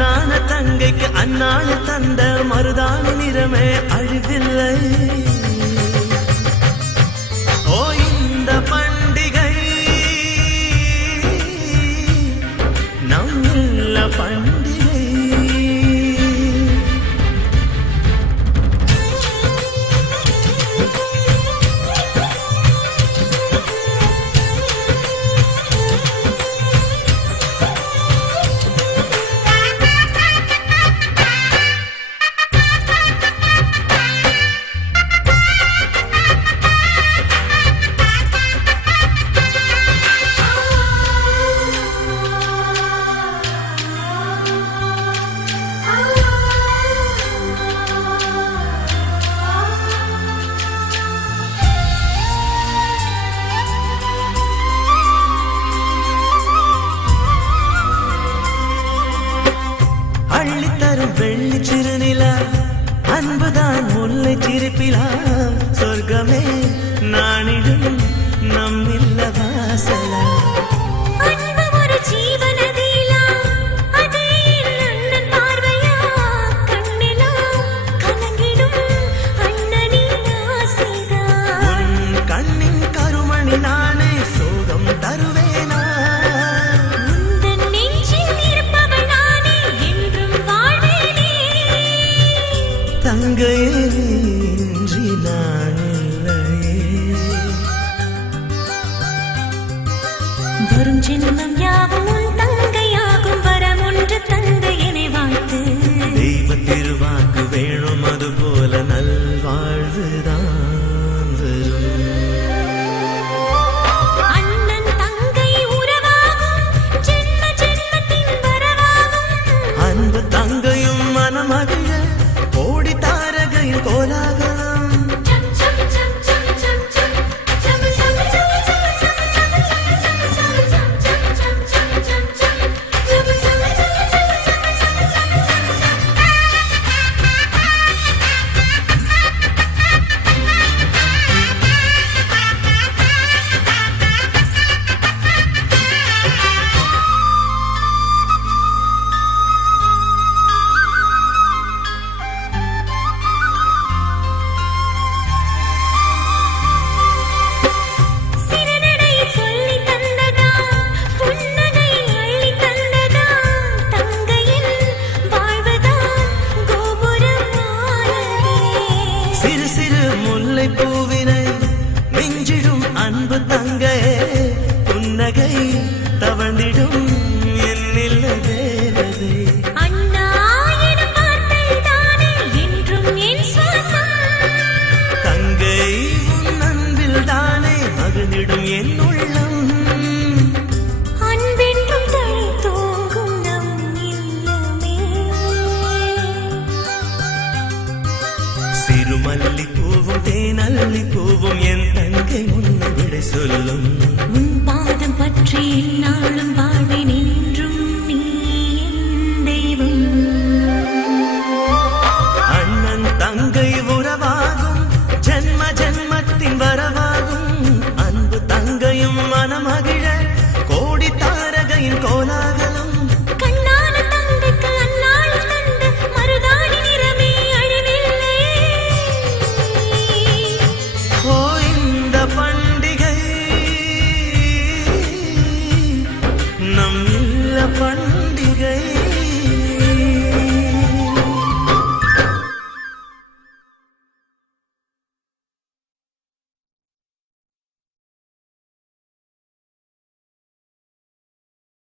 கண்ணான தங்கைக்கு அண்ணான தந்த மருதான நிறமே அழிவில்லை. ஓ இந்த பண்டிகை நம்முள்ள பண்டிகை. அள்ளித்தரும் வெள்ளி சிறுநிலா அன்புதான் முல்லை சிரிப்பிலா. சொர்க்கமே நானிடும் நம்மில்ல வாசலா. அன்பு ஒரு ஜீவனதிலா அதே அண்ணன் பார்வையா. கண்ணிலா கலங்கிடும் அண்ணனின் ஆசைதா. உன் கண்ணின் கருமணி நானே சோகம் தருவேனா. தங்கையே இன்றி நான் இல்லையே. வரும் ஜென்மம் யாவும் உன் தங்கையாகும். வரம் ஒன்று தங்கையனை வாழ்த்து. தெய்வ திருவாக்கு வேணும் அது போல நல்வாழ்வுதான் வரும். அண்ணன் தங்கை உறவாகும் ஜென்ம ஜென்மத்தின் வரவாகும். அன்பு தங்கையும் மனமகிழ ஓடி தாரகையில் கோலாகலம். சிறு சிறு முல்லை பூவினை மிஞ்சிடும் அன்பு தங்கையே. புன்னகை தவழ்ந்திடும் என்னில்ல தேவதை. அண்ணா எனும் வார்த்தை தானே என்றும் என் சுவாசம். தங்கை உன் அன்பில் தானே மகிழ்ந்திடும் என் உள்ளம். அன்பென்றும் தழை தூங்கும் நம் இல்லமே. சிறுமல்லி பூவும் தேனல்லி பூவும் என் தங்கை உன்னை விடை சொல்லும். உன் பாதம் பற்றி என்னால்